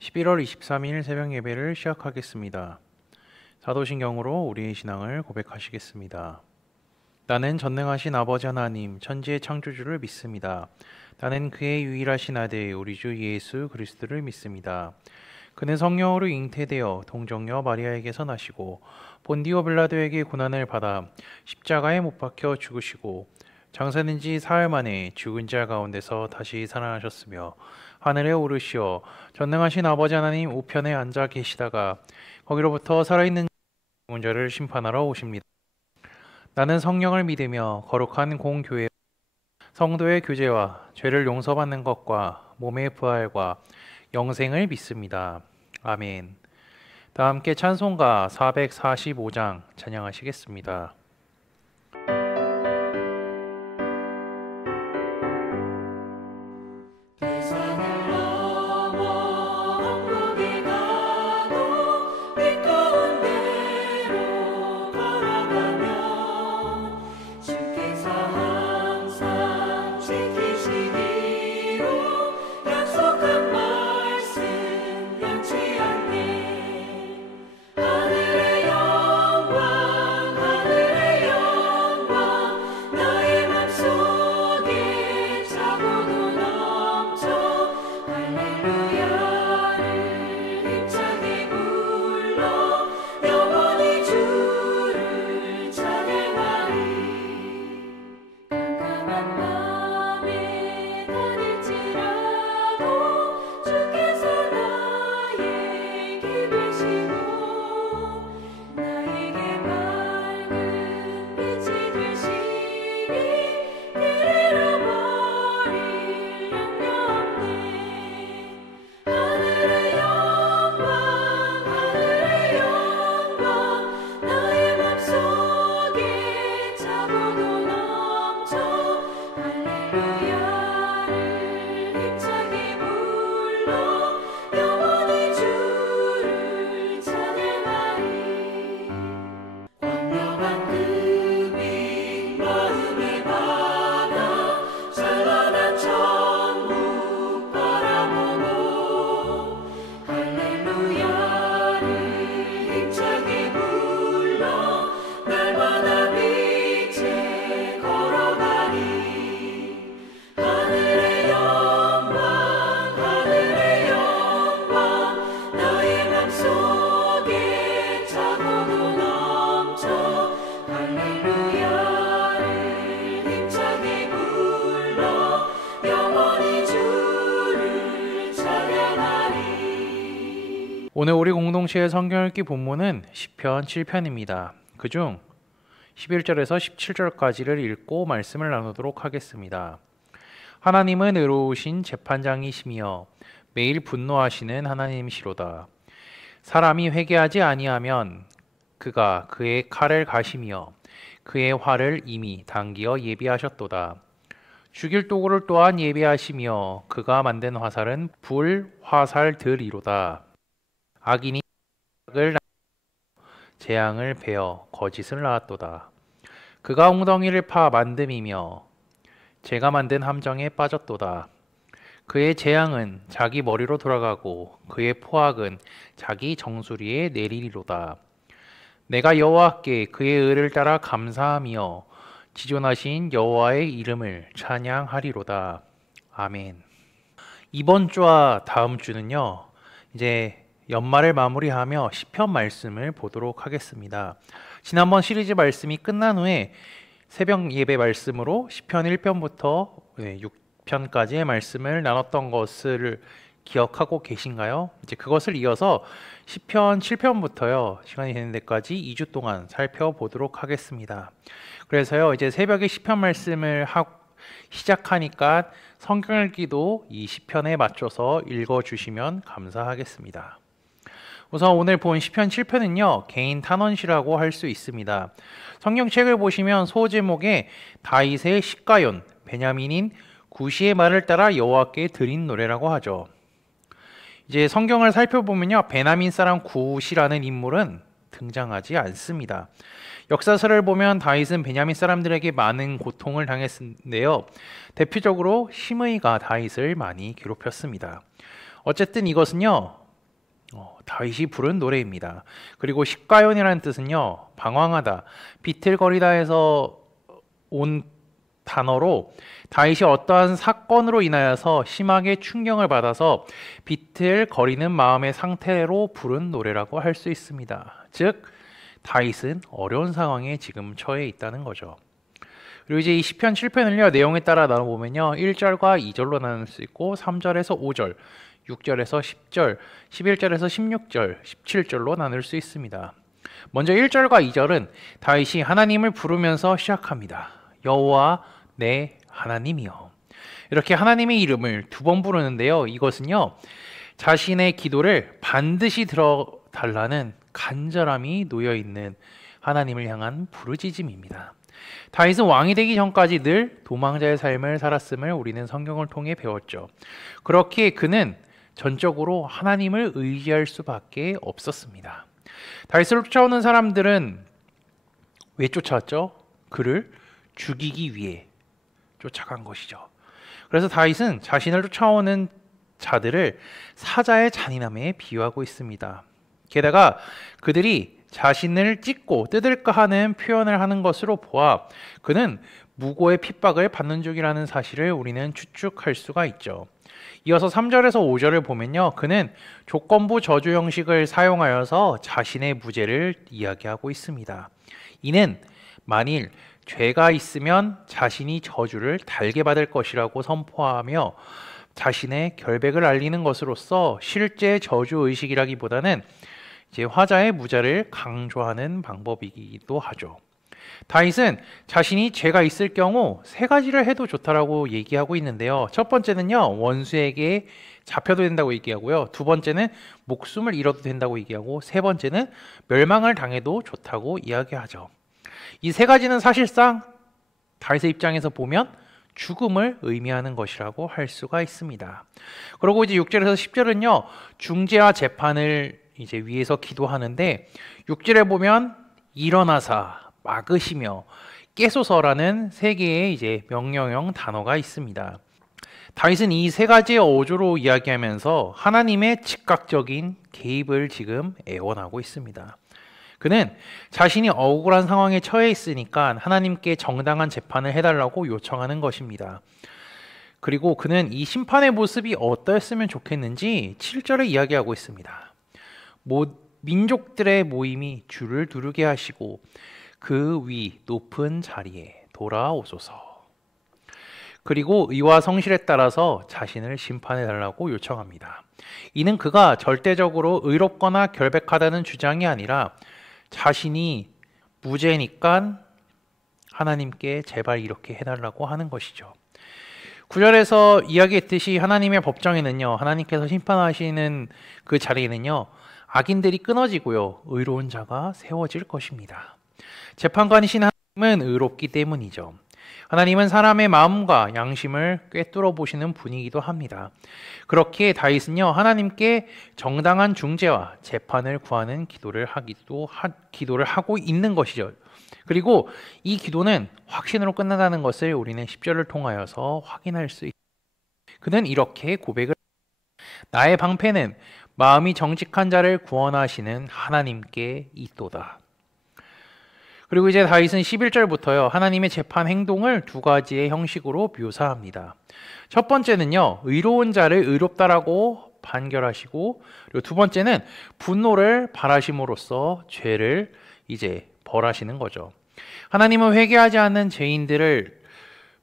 11월 23일 새벽 예배를 시작하겠습니다. 사도신경으로 우리의 신앙을 고백하시겠습니다. 나는 전능하신 아버지 하나님, 천지의 창조주를 믿습니다. 나는 그의 유일하신 아들, 우리 주 예수 그리스도를 믿습니다. 그는 성령으로 잉태되어 동정녀 마리아에게서 나시고 본디오 빌라도에게 고난을 받아 십자가에 못 박혀 죽으시고 장사된 지 사흘 만에 죽은 자 가운데서 다시 살아나셨으며 하늘에 오르시어 전능하신 아버지 하나님 우편에 앉아 계시다가 거기로부터 살아있는 죽은 자를 심판하러 오십니다. 나는 성령을 믿으며 거룩한 공교회 성도의 교제와 죄를 용서받는 것과 몸의 부활과 영생을 믿습니다. 아멘. 다 함께 찬송가 445장 찬양하시겠습니다. 오늘 우리 공동체의 성경 읽기 본문은 시편 7편입니다. 그중 11절에서 17절까지를 읽고 말씀을 나누도록 하겠습니다. 하나님은 의로우신 재판장이시며 매일 분노하시는 하나님이시로다. 사람이 회개하지 아니하면 그가 그의 칼을 가시며 그의 활을 이미 당기어 예비하셨도다. 죽일 도구를 또한 예비하시며 그가 만든 화살은 불 화살들이로다. 악인이 악을 재앙을 베어 거짓을 낳았도다. 그가 웅덩이를 파 만듦이며 제가 만든 함정에 빠졌도다. 그의 재앙은 자기 머리로 돌아가고 그의 포악은 자기 정수리에 내리리로다. 내가 여호와께 그의 의를 따라 감사하며 지존하신 여호와의 이름을 찬양하리로다. 아멘. 이번 주와 다음 주는요, 이제 연말을 마무리하며 시편 말씀을 보도록 하겠습니다. 지난번 시리즈 말씀이 끝난 후에 새벽 예배 말씀으로 시편 1편부터 6편까지의 말씀을 나눴던 것을 기억하고 계신가요? 이제 그것을 이어서 시편 7편부터요, 시간이 되는 데까지 2주 동안 살펴보도록 하겠습니다. 그래서요, 이제 새벽에 시편 말씀을 시작하니까 성경 읽기도 이 시편에 맞춰서 읽어주시면 감사하겠습니다. 우선 오늘 본 시편 7편은요, 개인 탄원시라고 할 수 있습니다. 성경책을 보시면 소제목에 다윗의 시가연, 베냐민인 구시의 말을 따라 여호와께 드린 노래라고 하죠. 이제 성경을 살펴보면요, 베냐민 사람 구시라는 인물은 등장하지 않습니다. 역사서를 보면 다윗은 베냐민 사람들에게 많은 고통을 당했는데요, 대표적으로 시므이가 다윗을 많이 괴롭혔습니다. 어쨌든 이것은요, 다윗이 부른 노래입니다. 그리고 십가연이라는 뜻은요, 방황하다, 비틀거리다에서 온 단어로 다윗이 어떠한 사건으로 인하여서 심하게 충격을 받아서 비틀거리는 마음의 상태로 부른 노래라고 할 수 있습니다. 즉 다윗은 어려운 상황에 지금 처해 있다는 거죠. 그리고 이제 이 시편 7편을요, 내용에 따라 나눠보면요, 1절과 2절로 나눌 수 있고 3절에서 5절, 6절에서 10절, 11절에서 16절, 17절로 나눌 수 있습니다. 먼저 1절과 2절은 다윗이 하나님을 부르면서 시작합니다. 여호와 내 하나님이여. 이렇게 하나님의 이름을 두 번 부르는데요, 이것은요, 자신의 기도를 반드시 들어달라는 간절함이 놓여있는 하나님을 향한 부르짖음입니다. 다윗은 왕이 되기 전까지 늘 도망자의 삶을 살았음을 우리는 성경을 통해 배웠죠. 그렇기에 그는 전적으로 하나님을 의지할 수밖에 없었습니다. 다윗을 쫓아오는 사람들은 왜 쫓아왔죠? 그를 죽이기 위해 쫓아간 것이죠. 그래서 다윗은 자신을 쫓아오는 자들을 사자의 잔인함에 비유하고 있습니다. 게다가 그들이 자신을 찢고 뜯을까 하는 표현을 하는 것으로 보아 그는 무고의 핍박을 받는 중이라는 사실을 우리는 추측할 수가 있죠. 이어서 3절에서 5절을 보면요, 그는 조건부 저주 형식을 사용하여서 자신의 무죄를 이야기하고 있습니다. 이는 만일 죄가 있으면 자신이 저주를 달게 받을 것이라고 선포하며 자신의 결백을 알리는 것으로서 실제 저주 의식이라기보다는 이제 화자의 무죄를 강조하는 방법이기도 하죠. 다윗은 자신이 죄가 있을 경우 세 가지를 해도 좋다라고 얘기하고 있는데요. 첫 번째는요, 원수에게 잡혀도 된다고 얘기하고요. 두 번째는 목숨을 잃어도 된다고 얘기하고, 세 번째는 멸망을 당해도 좋다고 이야기하죠. 이 세 가지는 사실상 다윗의 입장에서 보면 죽음을 의미하는 것이라고 할 수가 있습니다. 그리고 이제 6절에서 10절은요, 중재와 재판을 이제 위에서 기도하는데, 6절에 보면 일어나사, 막으시며, 깨소서라는 세 개의 이제 명령형 단어가 있습니다. 다윗은 이 세 가지의 어조로 이야기하면서 하나님의 즉각적인 개입을 지금 애원하고 있습니다. 그는 자신이 억울한 상황에 처해 있으니까 하나님께 정당한 재판을 해달라고 요청하는 것입니다. 그리고 그는 이 심판의 모습이 어떠했으면 좋겠는지 7절에 이야기하고 있습니다. 민족들의 모임이 줄을 두르게 하시고 그 위 높은 자리에 돌아오소서. 그리고 의와 성실에 따라서 자신을 심판해 달라고 요청합니다. 이는 그가 절대적으로 의롭거나 결백하다는 주장이 아니라 자신이 무죄니까 하나님께 제발 이렇게 해달라고 하는 것이죠. 9절에서 이야기했듯이 하나님의 법정에는요, 하나님께서 심판하시는 그 자리에는요, 악인들이 끊어지고요, 의로운 자가 세워질 것입니다. 재판관이신 하나님은 의롭기 때문이죠. 하나님은 사람의 마음과 양심을 꿰뚫어 보시는 분이기도 합니다. 그렇기에 다윗은요, 하나님께 정당한 중재와 재판을 구하는 기도를 하고 있는 것이죠. 그리고 이 기도는 확신으로 끝난다는 것을 우리는 10절을 통하여서 확인할 수 있습니다. 그는 이렇게 고백을, 나의 방패는 마음이 정직한 자를 구원하시는 하나님께 있도다. 그리고 이제 다윗은 11절부터요, 하나님의 재판 행동을 두 가지의 형식으로 묘사합니다. 첫 번째는요, 의로운 자를 의롭다라고 판결하시고, 그리고 두 번째는 분노를 발하심으로써 죄를 이제 벌하시는 거죠. 하나님은 회개하지 않는 죄인들을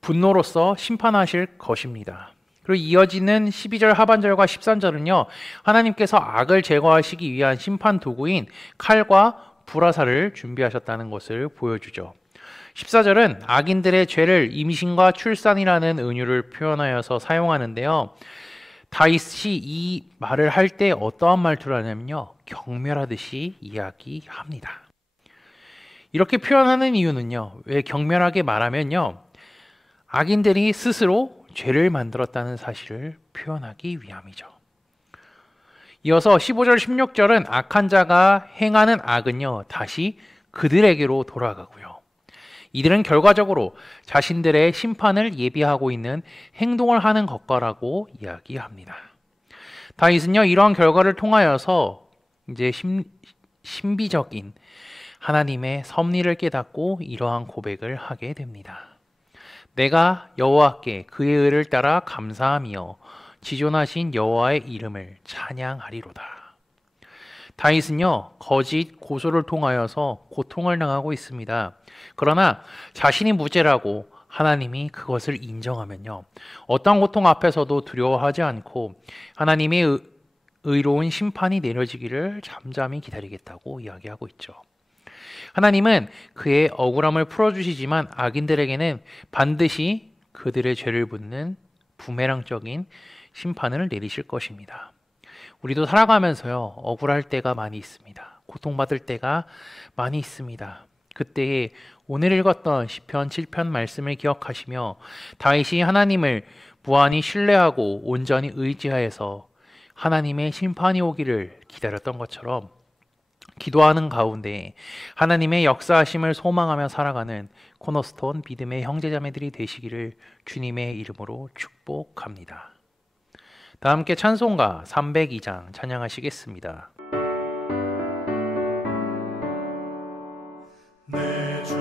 분노로써 심판하실 것입니다. 그리고 이어지는 12절 하반절과 13절은요, 하나님께서 악을 제거하시기 위한 심판 도구인 칼과 불화살을 준비하셨다는 것을 보여주죠. 14절은 악인들의 죄를 임신과 출산이라는 은유를 표현하여서 사용하는데요, 다윗이 이 말을 할 때 어떠한 말투를 하냐면요, 경멸하듯이 이야기합니다. 이렇게 표현하는 이유는요, 왜 경멸하게 말하면요, 악인들이 스스로 죄를 만들었다는 사실을 표현하기 위함이죠. 이어서 15절 16절은 악한 자가 행하는 악은요, 다시 그들에게로 돌아가고요, 이들은 결과적으로 자신들의 심판을 예비하고 있는 행동을 하는 것과라고 이야기합니다. 다윗은요, 이러한 결과를 통하여서 이제 신비적인 하나님의 섭리를 깨닫고 이러한 고백을 하게 됩니다. 내가 여호와께 그의 의를 따라 감사하며 지존하신 여호와의 이름을 찬양하리로다. 다윗은요, 거짓 고소를 통하여서 고통을 당하고 있습니다. 그러나 자신이 무죄라고 하나님이 그것을 인정하면요, 어떤 고통 앞에서도 두려워하지 않고 하나님의 의로운 심판이 내려지기를 잠잠히 기다리겠다고 이야기하고 있죠. 하나님은 그의 억울함을 풀어주시지만 악인들에게는 반드시 그들의 죄를 묻는 부메랑적인 심판을 내리실 것입니다. 우리도 살아가면서요, 억울할 때가 많이 있습니다. 고통받을 때가 많이 있습니다. 그때에 오늘 읽었던 시편 7편 말씀을 기억하시며 다윗이 하나님을 무한히 신뢰하고 온전히 의지하여서 하나님의 심판이 오기를 기다렸던 것처럼 기도하는 가운데 하나님의 역사하심을 소망하며 살아가는 코너스톤 믿음의 형제자매들이 되시기를 주님의 이름으로 축복합니다. 다 함께 찬송가 302장 찬양하시겠습니다. 내 주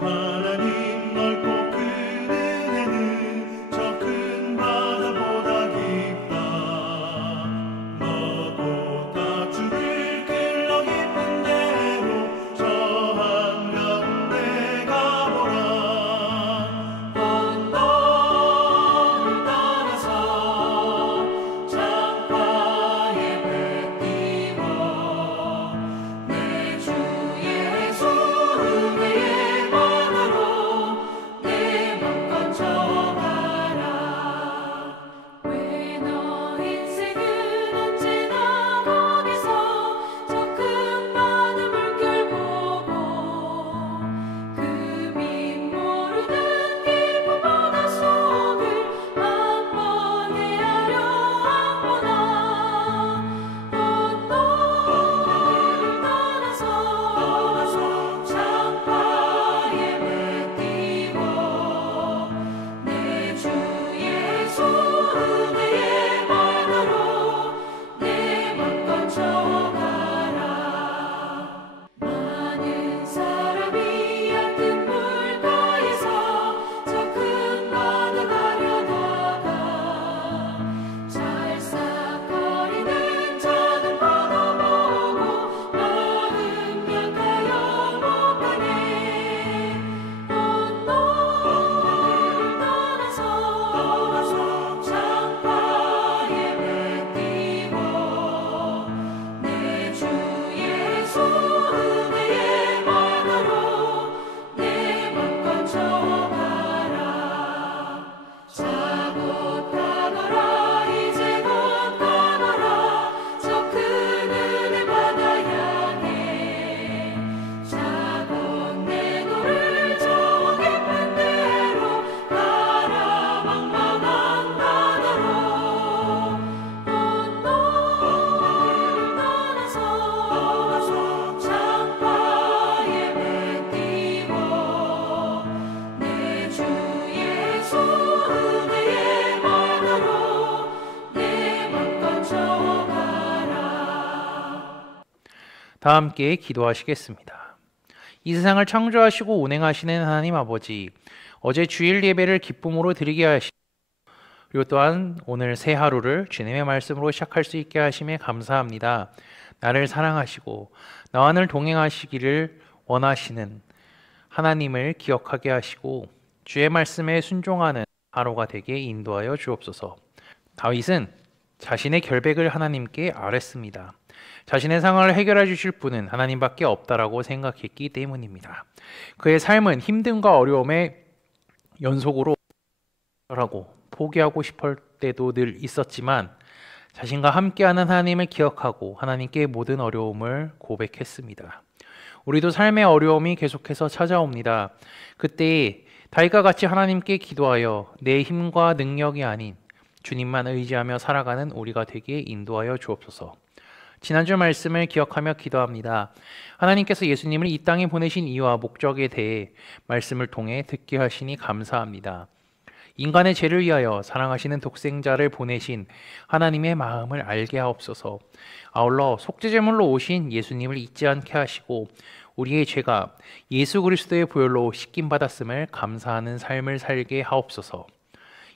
하나님 넓고 큰 은혜는 저 큰 바다보다 깊다. 너도 다주를 길러 깊은 대로 저 한가운데 가보라. 언덕을 따라서 창가에 배 띄워 내 주 예수 은혜의 바다로 내 맘껏 져가라. 왜 너 인생은 언제나 거기서 저 큰 바다 물결 보고 그 밑 모르는 깊은 바다 속을 한번 헤아려 한보나. 언덕을 따라서 창가에 배 띄워 내 주 예수 은혜의 바다로 내 맘껏 져가라. 많은 사람이 얕은 물가에서 저 큰 바다 가려다가 찰싹거리는 작은 바다 보고 마음 약하여 못 가네. 언덕을 따라서 창가에 배 띄워 내 주 예수 은혜의 바다로 내 맘껏 져가라. 자 곧 가거라 이제 곧 가거라 저 큰 은혜 바다 향해. 자 곧 내 너를 저 깊은 데로 가라 망망한 바다로. 언덕을 따라서 창가에 배 띄워 내 주 예수 은혜의 바다로 내 맘껏 져가라. 다 함께 기도하시겠습니다. 이 세상을 창조하시고 운행하시는 하나님 아버지, 어제 주일 예배를 기쁨으로 드리게 하시고 그리고 또한 오늘 새 하루를 주님의 말씀으로 시작할 수 있게 하심에 감사합니다. 나를 사랑하시고 나와 늘 동행하시기를 원하시는 하나님을 기억하게 하시고 주의 말씀에 순종하는 하루가 되게 인도하여 주옵소서. 다윗은 자신의 결백을 하나님께 아뢰습니다. 자신의 상황을 해결해 주실 분은 하나님밖에 없다라고 생각했기 때문입니다. 그의 삶은 힘듦과 어려움의 연속으로 하고 포기하고 싶을 때도 늘 있었지만 자신과 함께하는 하나님을 기억하고 하나님께 모든 어려움을 고백했습니다. 우리도 삶의 어려움이 계속해서 찾아옵니다. 그때 다윗과 같이 하나님께 기도하여 내 힘과 능력이 아닌 주님만 의지하며 살아가는 우리가 되게 인도하여 주옵소서. 지난주 말씀을 기억하며 기도합니다. 하나님께서 예수님을 이 땅에 보내신 이유와 목적에 대해 말씀을 통해 듣게 하시니 감사합니다. 인간의 죄를 위하여 사랑하시는 독생자를 보내신 하나님의 마음을 알게 하옵소서. 아울러 속죄제물로 오신 예수님을 잊지 않게 하시고 우리의 죄가 예수 그리스도의 보혈로 씻김 받았음을 감사하는 삶을 살게 하옵소서.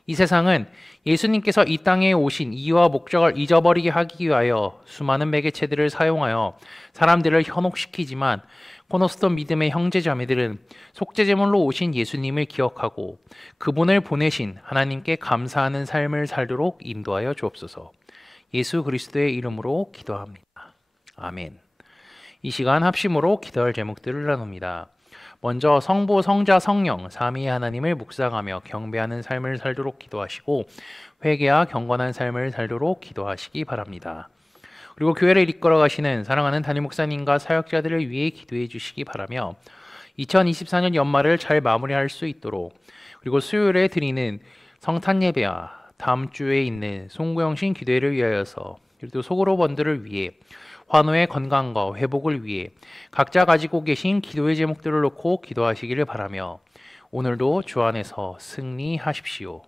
이 세상은 예수님께서 이 땅에 오신 이유와 목적을 잊어버리게 하기 위하여 수많은 매개체들을 사용하여 사람들을 현혹시키지만 코너스톤 믿음의 형제자매들은 속죄제물로 오신 예수님을 기억하고 그분을 보내신 하나님께 감사하는 삶을 살도록 인도하여 주옵소서. 예수 그리스도의 이름으로 기도합니다. 아멘. 이 시간 합심으로 기도할 제목들을 나눕니다. 먼저 성부, 성자, 성령 삼위의 하나님을 묵상하며 경배하는 삶을 살도록 기도하시고 회개와 경건한 삶을 살도록 기도하시기 바랍니다. 그리고 교회를 이끌어 가시는 사랑하는 담임 목사님과 사역자들을 위해 기도해 주시기 바라며 2024년 연말을 잘 마무리할 수 있도록 그리고 수요일에 드리는 성탄 예배와 다음 주에 있는 송구영신 기도회를 위하여서 그리고 소그룹 원들을 위해 환우의 건강과 회복을 위해 각자 가지고 계신 기도의 제목들을 놓고 기도하시기를 바라며 오늘도 주 안에서 승리하십시오.